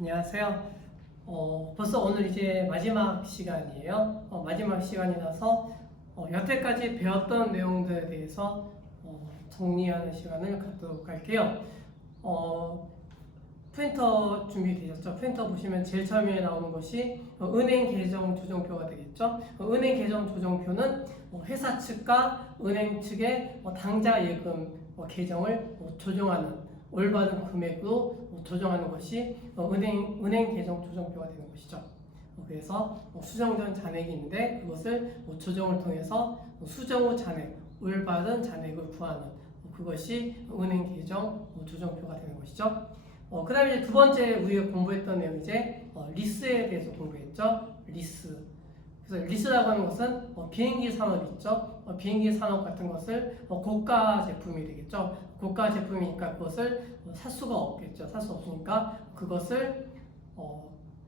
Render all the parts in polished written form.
안녕하세요. 벌써 오늘 이제 마지막 시간이에요. 마지막 시간이라서 여태까지 배웠던 내용들에 대해서 정리하는 시간을 갖도록 할게요. 프린터 준비되셨죠? 프린터 보시면 제일 처음에 나오는 것이 은행 계정 조정표가 되겠죠? 은행 계정 조정표는 회사 측과 은행 측의 당좌 예금 계정을 조정하는 올바른 금액으로 조정하는 것이 은행 계정 조정표가 되는 것이죠. 그래서 수정된 잔액이 있는데 그것을 조정을 통해서 수정 후 잔액, 올바른 잔액을 구하는 그것이 은행 계정 조정표가 되는 것이죠. 그 다음에 이제 두 번째 우리가 공부했던 내용 이제 리스에 대해서 공부했죠. 리스. 그래서 리스라고 하는 것은 비행기 산업 있죠. 비행기 산업 같은 것을 고가 제품이 되겠죠. 고가 제품이니까 그것을 살 수가 없겠죠. 살 수 없으니까 그것을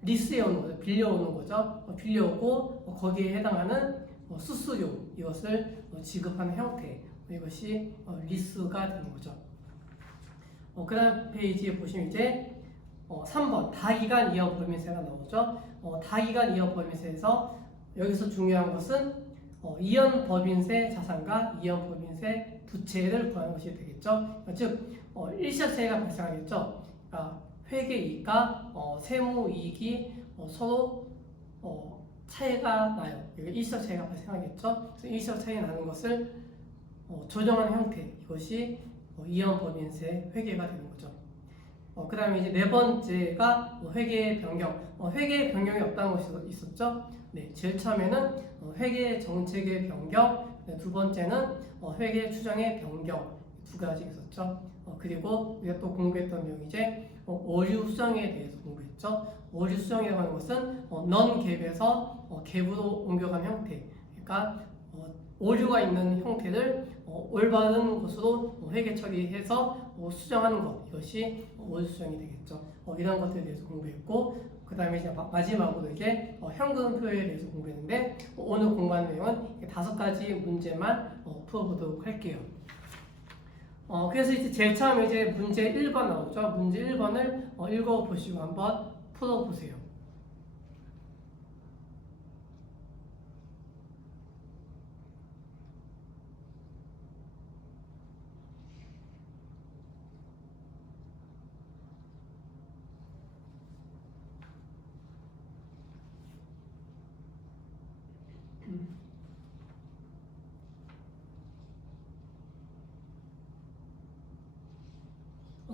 리스해 오는 거죠. 빌려오는 거죠. 빌려오고 거기에 해당하는 수수료 이것을 지급하는 형태 이것이 리스가 되는 거죠. 그 다음 페이지에 보시면 이제 3번 다기간 이연 법인세가 나오죠. 다기간 이연 법인세에서 여기서 중요한 것은 이연 법인세 자산과 이연 법인세 부채를 구하는 것이 되겠죠. 즉 일시적차이가 발생하겠죠. 그러니까 회계이익과 세무이익이 서로 차이가 나요. 일시적 차이가 발생하겠죠. 그래서 일시적 차이 나는 것을 조정하는 형태 이것이 이연 법인세 회계가 되는 거죠. 그 다음에 이제 네 번째가 회계 변경. 회계 변경이 없다는 것이 있었죠. 네, 제일 처음에는 회계 정책의 변경, 두 번째는 회계 추정의 변경 두 가지 있었죠. 그리고 우리가 또 공부했던 내용이 이제 오류 수정에 대해서 공부했죠. 오류 수정이라고 하는 것은 non-갭에서 갭으로 옮겨간 형태. 그러니까 오류가 있는 형태를 올바른 것으로 회계 처리해서 수정하는 것 이것이 오류 수정이 되겠죠. 이런 것들에 대해서 공부했고 그 다음에 이제 마지막으로 이제 현금표에 대해서 공부했는데 오늘 공부한 내용은 5가지 문제만 풀어보도록 할게요. 그래서 이제 제일 처음에 이제 문제 1번 나오죠. 문제 1번을 읽어보시고 한번 풀어보세요.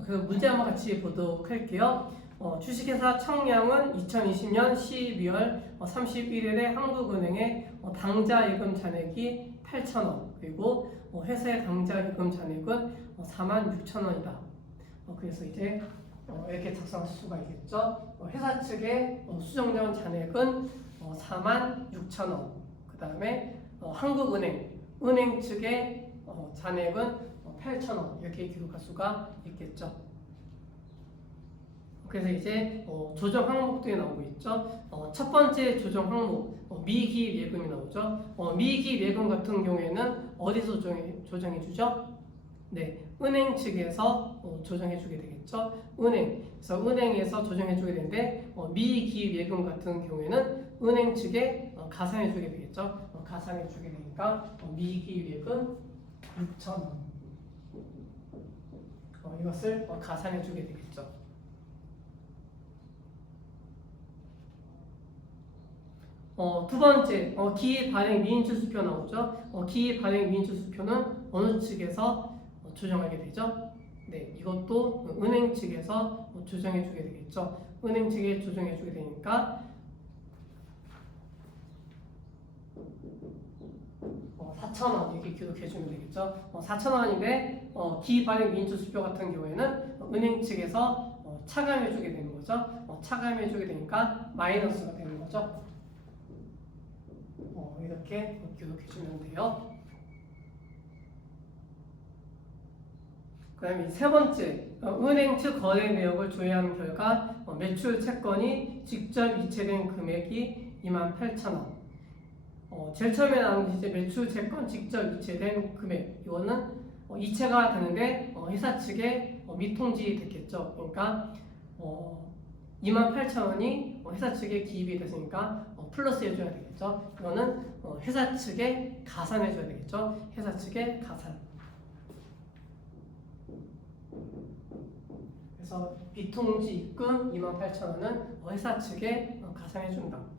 그 문제 한번 같이 보도록 할게요. 주식회사 청량은 2020년 12월 31일에 한국은행에 당좌 예금 잔액이 8,000원 그리고 회사의 당좌 예금 잔액은 46,000원이다. 그래서 이제 이렇게 작성할 수가 있겠죠. 회사 측의 수정된 잔액은 46,000원. 그 다음에 한국은행 측의 잔액은 8,000원 이렇게 기록할 수가 있겠죠. 그래서 이제 조정 항목들이 나오고 있죠. 첫 번째 조정 항목 미기입 예금이 나오죠. 미기입 예금 같은 경우에는 어디서 조정해 주죠? 네, 은행 측에서 조정해 주게 되겠죠. 그래서 은행에서 조정해 주게 되는데 미기입 예금 같은 경우에는 은행 측에 가산해 주게 되겠죠. 가산해 주게 되니까 미기입 예금 6,000원 이것을 가산해 주게 되겠죠. 두 번째, 기입 발행 미인출수표 나오죠. 기입 발행 미인출수표는 어느 측에서 조정하게 되죠? 네, 이것도 은행 측에서 조정해 주게 되겠죠. 은행 측에 조정해 주게 되니까 4,000원 이렇게 기록해 주면 되겠죠. 4,000원인데 기입 발행 미인출수표 같은 경우에는 은행 측에서 차감해 주게 되는 거죠. 차감해 주게 되니까 마이너스가 되는 거죠. 이렇게 기록해 주면 돼요. 그 다음에 세 번째, 은행 측 거래 내역을 조회한 결과 매출 채권이 직접 이체된 금액이 28,000원. 제일 처음에 나오는 게 이제 매출 채권 직접 이체된 금액. 이거는 이체가 되는데 회사 측에 미통지 됐겠죠. 그러니까 28,000원이 회사 측에 기입이 됐으니까 플러스 해줘야 되겠죠. 이거는 회사 측에 가산해줘야 되겠죠. 회사 측에 가산. 그래서 비통지 입금 28,000원은 회사 측에 가산해준다.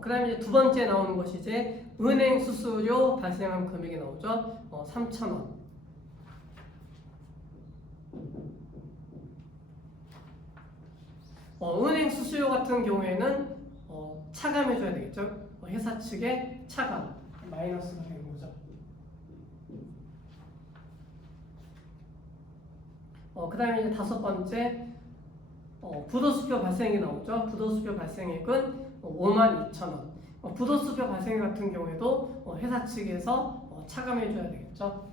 그 다음에 이제 두 번째 나오는 것이 이제 은행 수수료 발생한 금액이 나오죠. 3,000원. 은행 수수료 같은 경우에는 차감해줘야 되겠죠. 회사 측에 차감, 마이너스가 되는 거죠. 그 다음에 이제 다섯 번째, 부도수표 발생이 나오죠. 부도수표 발생액은 52,000원. 부도수표 발생 같은 경우에도 회사 측에서 차감해줘야 되겠죠.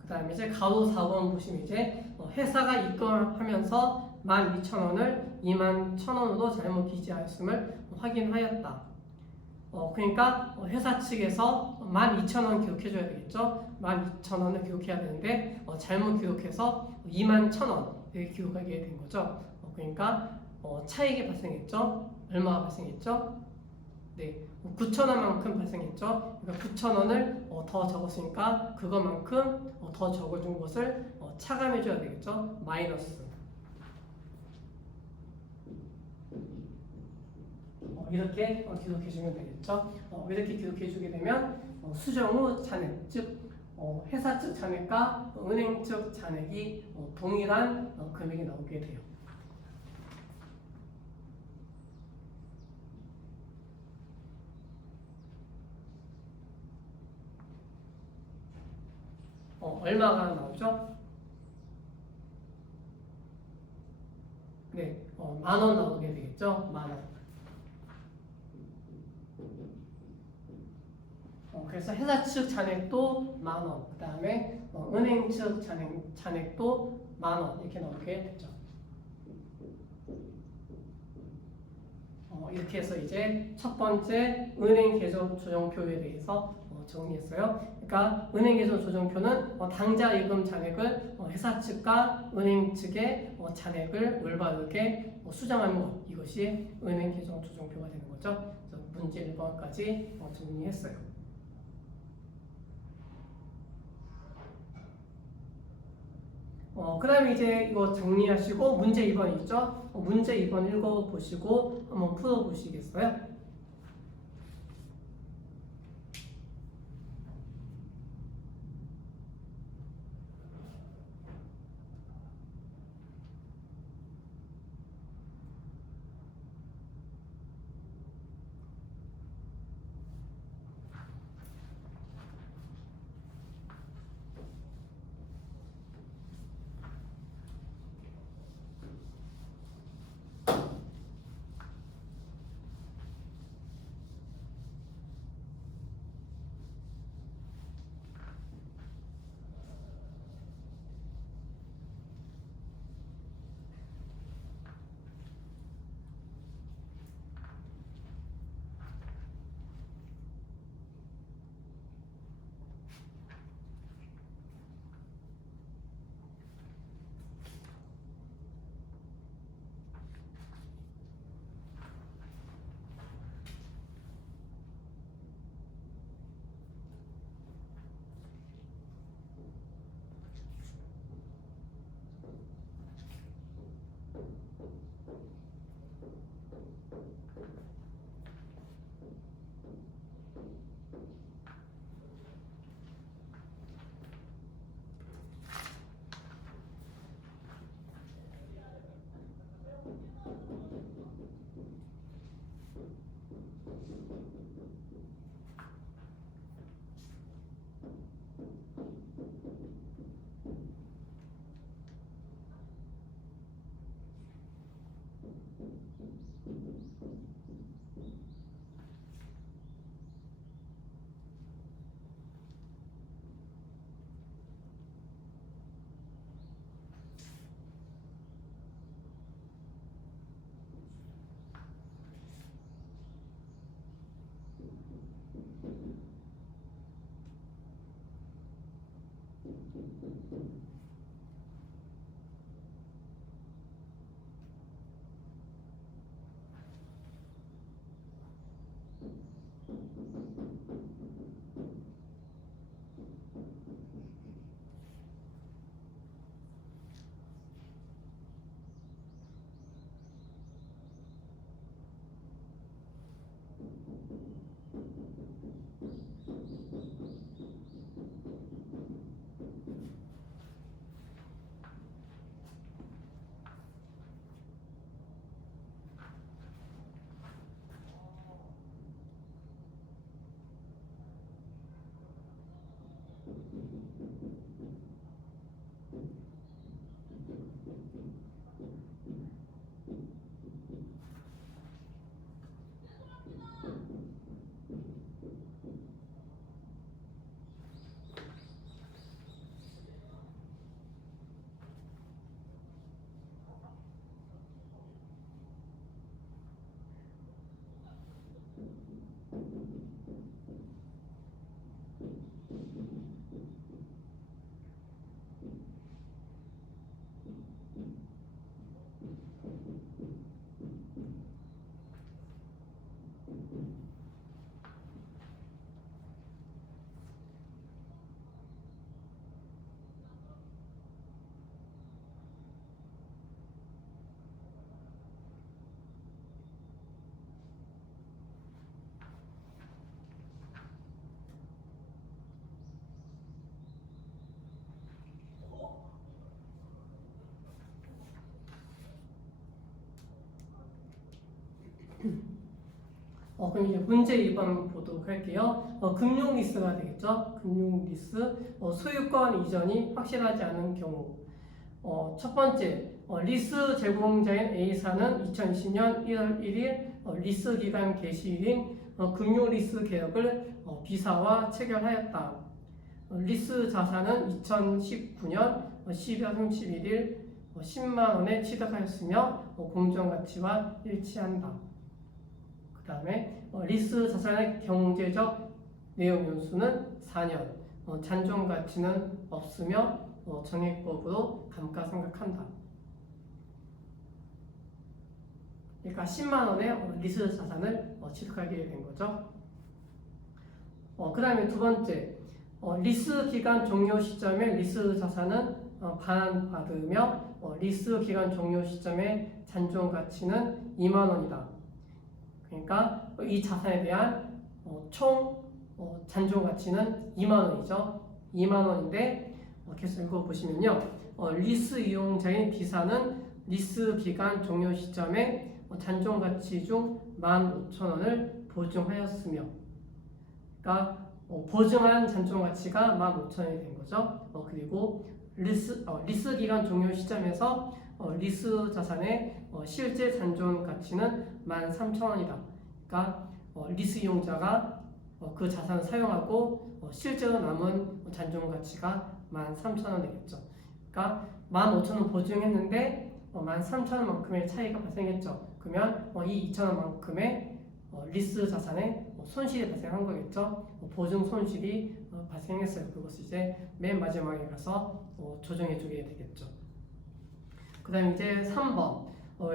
그 다음에 이제 가로 4번 보시면 이제 회사가 입금하면서 12,000원을 21,000원으로 잘못 기재하였음을 확인하였다. 그러니까 회사 측에서 12,000원 기록해줘야 되겠죠. 12,000원을 기록해야 되는데 잘못 기록해서 21,000원 이렇게 기록하게 된 거죠. 그러니까 차익이 발생했죠. 얼마가 발생했죠? 네, 9,000원만큼 발생했죠. 그러니까 9,000원을 더 적었으니까 그것만큼 더 적어준 것을 차감해줘야 되겠죠. 마이너스. 이렇게 기록해주면 되겠죠. 이렇게 기록해주게 되면 수정 후 잔액, 즉 회사 측 잔액과 은행 측 잔액이 동일한 금액이 나오게 돼요. 얼마가 나오죠? 네, 10,000원 나오게 되겠죠? 10,000원. 그래서 회사 측 잔액도 10,000원, 그 다음에 은행 측 잔액도 10,000원 이렇게 나오게 됐죠. 이렇게 해서 이제 첫 번째 은행 계정 조정표에 대해서 정리했어요. 그러니까 은행 계정 조정표는 당좌 예금 잔액을 회사 측과 은행 측의 잔액을 올바르게 수정하는 것, 이것이 은행 계정 조정표가 되는 거죠. 그래서 문제 1번까지 정리했어요. 그 다음에 이제 이거 정리하시고 문제 2번 있죠? 문제 2번 읽어보시고 한번 풀어보시겠어요? 그럼 이제 문제 2번 보도록 할게요. 금융 리스가 되겠죠. 금융 리스, 소유권 이전이 확실하지 않은 경우. 첫 번째, 리스 제공자인 A사는 2020년 1월 1일 리스 기간 개시일인 금융 리스 계약을 B사와 체결하였다. 리스 자산은 2019년 12월 31일 10만 원에 취득하였으며 공정가치와 일치한다. 그 다음에 리스 자산의 경제적 내용 연수는 4년, 잔존 가치는 없으며 정액법으로 감가상각한다. 그러니까 10만 원의 리스 자산을 취득하게 된 거죠. 그 다음에 두 번째, 리스 기간 종료 시점에 리스 자산은 반환받으며 리스 기간 종료 시점에 잔존 가치는 2만 원이다. 그러니까 이 자산에 대한 총 잔존 가치는 2만 원이죠. 2만 원인데 계속 읽어보시면요. 리스 이용자인 B사는 리스 기간 종료 시점에 잔존 가치 중 15,000원을 보증하였으며, 그러니까 보증한 잔존 가치가 15,000원이 된 거죠. 그리고 리스 기간 종료 시점에서 리스 자산의 실제 잔존 가치는 13,000원이다. 그러니까 리스 이용자가 그 자산을 사용하고 실제로 남은 잔존 가치가 13,000원 되겠죠. 그러니까 15,000원 보증했는데 13,000원만큼의 차이가 발생했죠. 그러면 이 2,000원만큼의 리스 자산에 손실이 발생한 거겠죠. 보증 손실이 발생했어요. 그것을 이제 맨 마지막에 가서 조정해 주게 되겠죠. 그 다음에 이제 3번,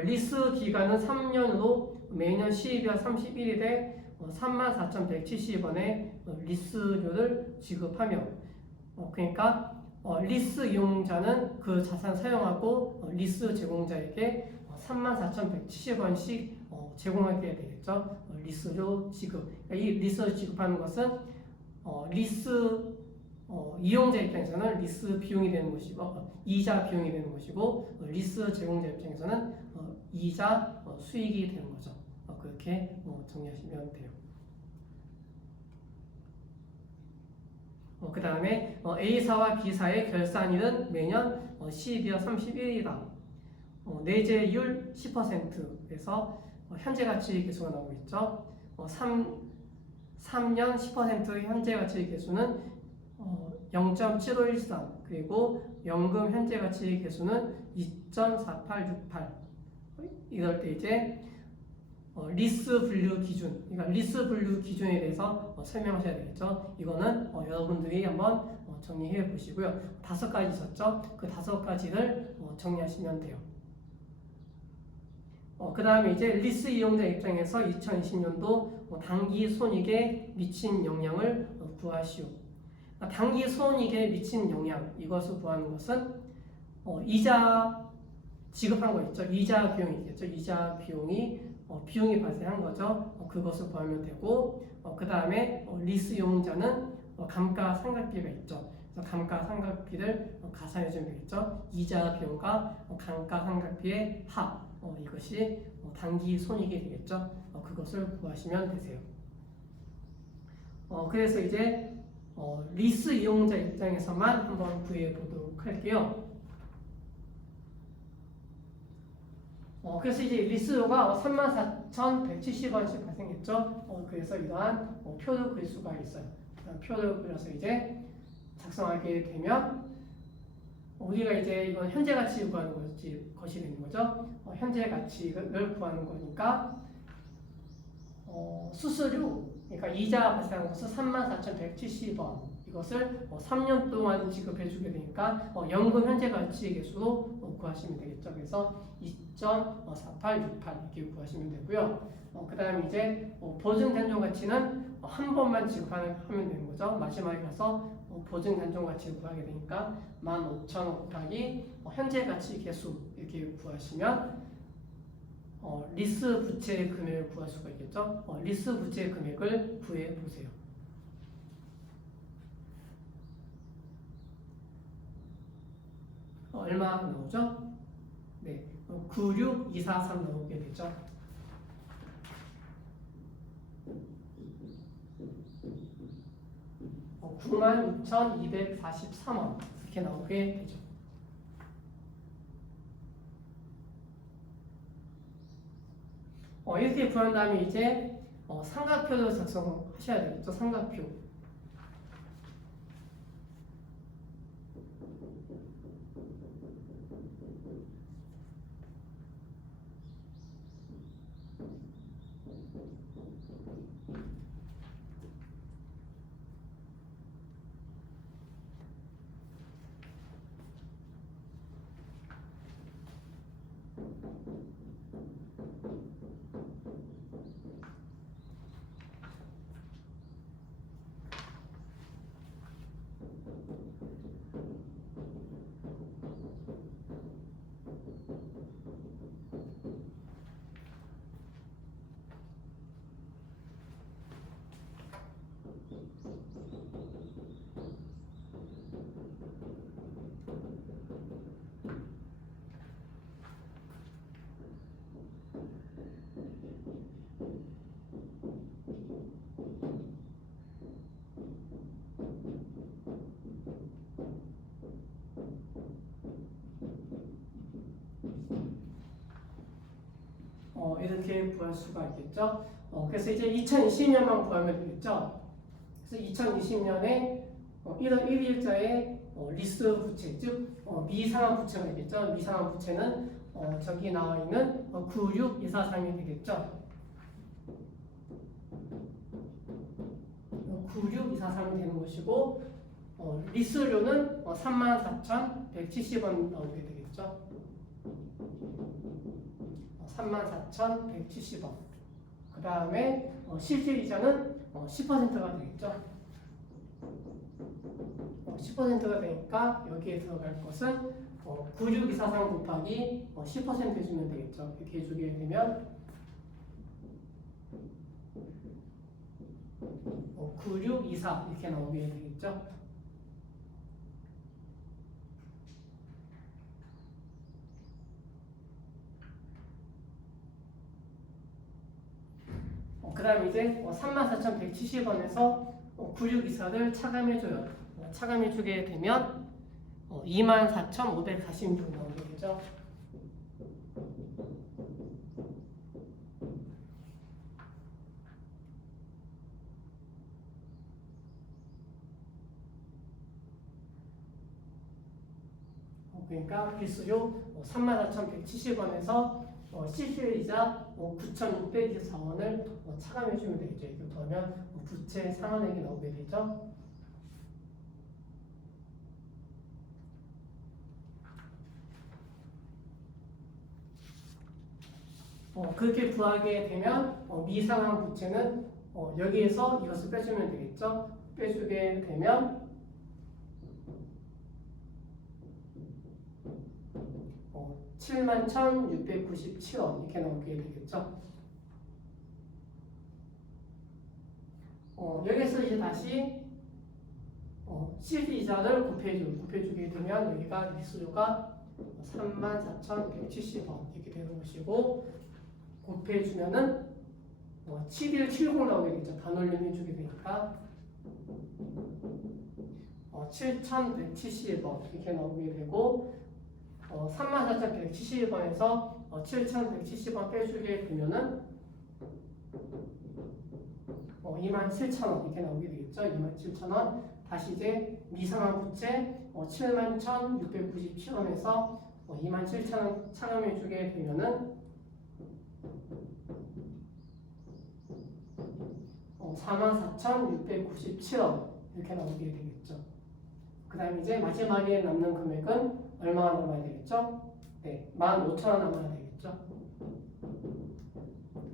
리스 기간은 3년으로 매년 12월 31일에 34,170원의 리스료를 지급하며, 그러니까 리스 이용자는 그 자산 사용하고 리스 제공자에게 34,170원씩 제공하게 되겠죠. 리스료 지급. 그러니까 이 리스를 지급하는 것은 리스 이용자 입장에서는 리스 비용이 되는 것이고 이자 비용이 되는 것이고, 리스 제공자 입장에서는 이자 수익이 되는 거죠. 그렇게 정리하시면 돼요. 그 다음에 A사와 B사의 결산일은 매년 12월 31일이다. 내재율 10%에서 현재 가치 계수가 나오고 있죠. 3년 10%의 현재 가치 계수는 0.7513, 그리고 연금 현재 가치 계수는 2.4868. 이럴 때 이제 리스 분류 기준, 그러니까 리스 분류 기준에 대해서 설명하셔야 되겠죠. 이거는 여러분들이 한번 정리해 보시고요. 5가지 있었죠. 그 5가지를 정리하시면 돼요. 그 다음에 이제 리스 이용자 입장에서 2020년도 단기 손익에 미친 영향을 구하시오. 단기 손익에 미친 영향, 이것을 구하는 것은 이자 지급한 거 있죠. 이자 비용이 있겠죠. 이자 비용이 비용이 발생한 거죠. 그것을 구하면 되고 그 다음에 리스 이용자는 감가상각비가 있죠. 그래서 감가상각비를 가산해주면 되겠죠. 이자 비용과 감가상각비의 합 이것이 당기 손익이 되겠죠. 그것을 구하시면 되세요. 그래서 이제 리스 이용자 입장에서만 한번 구해 보도록 할게요. 그래서 이제 리스료가 34,170원씩 발생했죠. 그래서 이러한 표를 그릴 수가 있어요. 표를 그려서 이제 작성하게 되면 우리가 이제 이건 현재 가치 구하는 것이 되는 거죠. 현재 가치를 구하는 거니까 수수료, 그러니까 이자 발생한 것은 34,170원. 이것을 3년 동안 지급해 주게 되니까 연금 현재 가치 개수로 구하시면 되겠죠. 그래서 2.4868 이렇게 구하시면 되고요. 그 다음에 이제 보증 단종 가치는 한 번만 지급하면 되는 거죠. 마지막에 가서 보증 단종 가치를 구하게 되니까 15,000원 곱하기 현재 가치 개수 이렇게 구하시면 리스 부채 금액을 구할 수가 있겠죠. 리스 부채 금액을 구해 보세요. 얼마 나오죠? 네, 96243 나오게 되죠. 96,243원 이렇게 나오게 되죠. 이렇게 구한 다음에 이제 삼각표를 작성하셔야 되겠죠. 삼각표. 이렇게 구할 수가 있겠죠. 그래서 이제 2020년만 구하면 되겠죠. 그래서 2020년에 1월 1일자에 리스 부채, 즉 미상환 부채가 되겠죠. 미상환 부채는 저기 나와 있는 96243이 되겠죠. 96243이 되는 것이고 리스료는 34,170원 나오게 되겠죠. 34,170원. 그 다음에 실질이자는 10%가 되겠죠. 10%가 되니까 여기에 들어갈 것은 96243 곱하기 10% 해주면 되겠죠. 이렇게 해주게 되면 9624 이렇게 나오게 되겠죠. 그 다음에 이제 34,170원에서 9624를 차감해줘요. 차감해주게 되면 24,546원 나오게 되죠. 그러니까 필수료 34,170원에서 실질이자 9,624원을 차감해주면 되겠죠. 이렇게 더하면 부채 상환액이 나오게 되죠. 그렇게 구하게 되면 미상환 부채는 여기에서 이것을 빼주면 되겠죠. 빼주게 되면 71,697원 이렇게 나오게 되겠죠. 여기서 이제 다시 실이자를 곱해주게 되면 여기가 리수료가 34,170원 이렇게 되는 것이고 곱해주면은 7170 나오게 되죠. 반올림 해주게 되니까 7,170원 이렇게 나오게 되고 34,170원에서 7,170원 빼주게 되면은 27,000원 이렇게 나오게 되겠죠. 27,000원 다시 이제 미상한 부채 71,697원에서 27,000원 차감해 주게 되면은 44,697원 이렇게 나오게 되겠죠. 그 다음에 이제 마지막에 남는 금액은 얼마가 남아야 되겠죠? 네, 15,000원 남아야 되겠죠.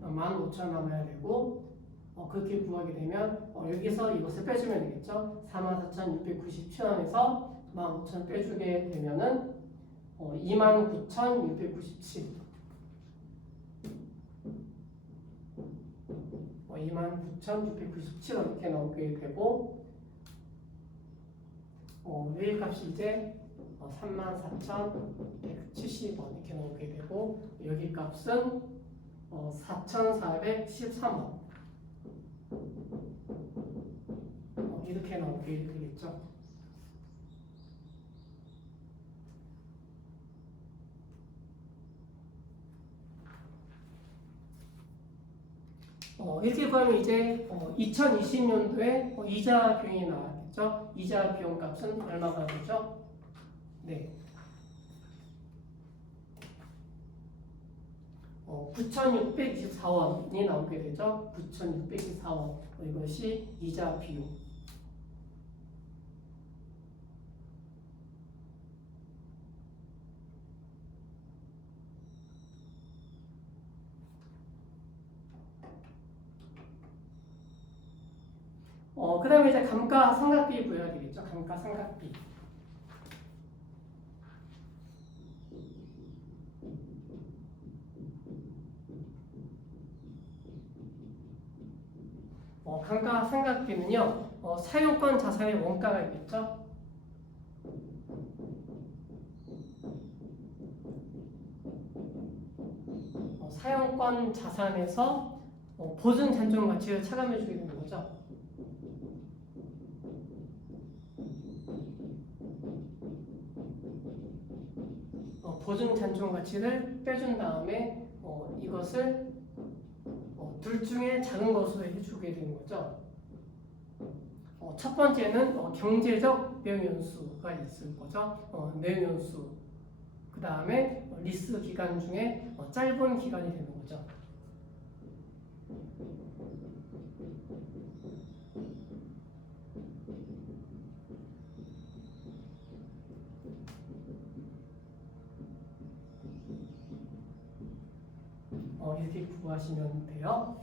15,000원 남아야 되고 그렇게 구하게 되면 여기서 이것을 빼주면 되겠죠. 44,697원에서 15,000원 빼주게 되면은 29,697 29,697원 이렇게 나오게 되고 여기 값이 이제 34,170원 이렇게 나오게 되고 여기 값은 4,413원 이렇게 나오게 되겠죠. 이렇게 구하면 이제 2020년도에 이자 비용이 나왔겠죠. 이자 비용 값은 얼마가 되죠? 네. 9,624원이 나오게 되죠. 9,624원. 이것이 이자 비용. 그 다음에 이제 감가상각비 구해야 되겠죠. 감가상각비. 감가상각비는요, 사용권 자산의 원가가 있겠죠. 사용권 자산에서 보증 잔존 가치를 차감해 주게 되는 거죠. 보증 잔존 가치를 빼준 다음에 이것을 둘 중에 작은 것으로 해주게 되는 거죠. 첫 번째는 경제적 내용연수가 있을 거죠. 내용연수. 그 다음에 리스 기간 중에 짧은 기간이 되는 거죠. 이렇게 구하시면 돼요.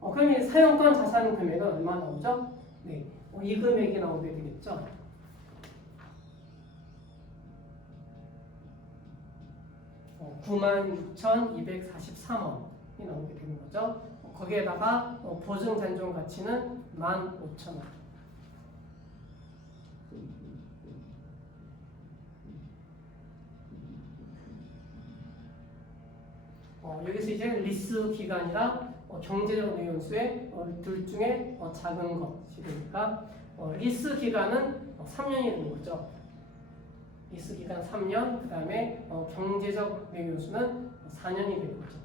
그럼 이 사용권 자산 금액은 얼마 나오죠? 네, 이 금액이 나오게 되겠죠. 어, 96,243원이 나오게 되는 거죠. 거기에다가 보증 잔존 가치는 15,000원. 여기서 이제 리스 기간이랑 경제적 내연수의 둘 중에 작은 것이 되니까 리스 기간은 3년이 되는 거죠. 리스 기간 3년, 그 다음에 경제적 내연수는 4년이 되는 거죠.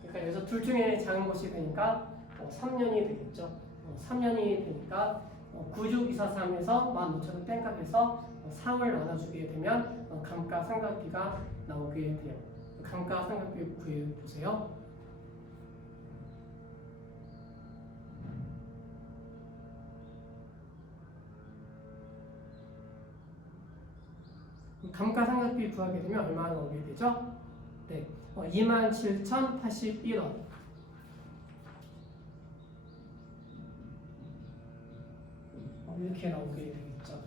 그러니까 여기서 둘 중에 작은 것이 되니까 3년이 되겠죠. 3년이 되니까 96,243에서 15,000원 땡값해서 4월 나눠주게 되면 감가상각비가 나오게 돼요. 감가상각비 구해보세요. 감가상각비 구하게 되면 얼마나 나오게 되죠? 네, 27,081원. 이렇게 나오게 되겠죠.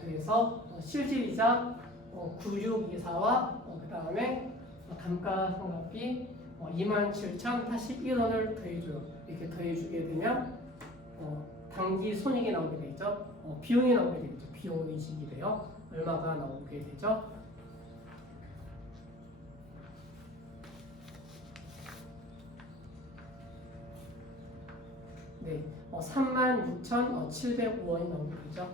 그래서 실질이자 9624와 그 다음에 감가상각비 27,081원을 더해줘요. 이렇게 더해주게 되면 당기 손익이 나오게 되죠. 비용이 나오게 되겠죠. 비용 인식이 돼요. 얼마가 나오게 되죠? 네, 36,705원이 나오게 되죠.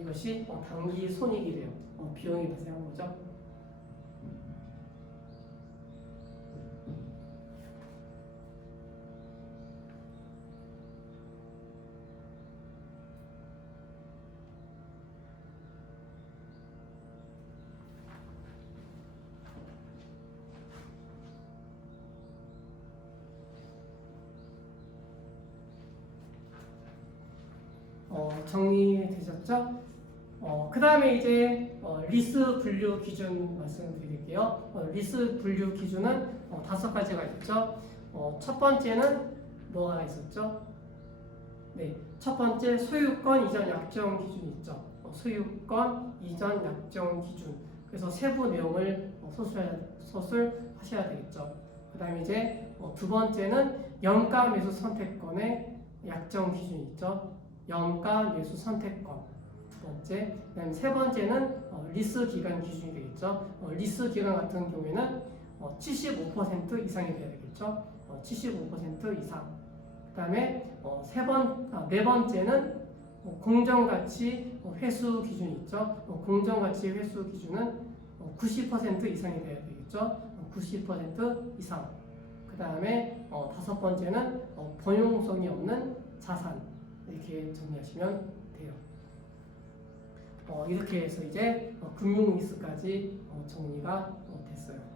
이것이 당기 손익이 돼요. 비용이 발생한 거죠. 정리되셨죠? 그 다음에 이제 리스 분류 기준 말씀드릴게요. 리스 분류 기준은 5가지가 있죠. 첫 번째는 뭐가 있었죠? 네, 첫 번째 소유권 이전 약정 기준이 있죠. 소유권 이전 약정 기준. 그래서 세부 내용을 소술하셔야 되겠죠. 그 다음에 이제 두 번째는 연가 매수 선택권의 약정 기준이 있죠. 연가 매수 선택권. 두 번째, 그다음에 세 번째는 리스 기간 기준이 되겠죠. 리스 기간 같은 경우에는 75% 이상이 돼야 되겠죠. 75% 이상. 그다음에 네 번째는 공정가치 회수 기준이 있죠. 공정가치 회수 기준은 90% 이상이 돼야 되겠죠. 90% 이상. 그다음에 다섯 번째는 범용성이 없는 자산. 이렇게 정리하시면 돼요. 이렇게 해서 이제 금융 리스까지 정리가 됐어요.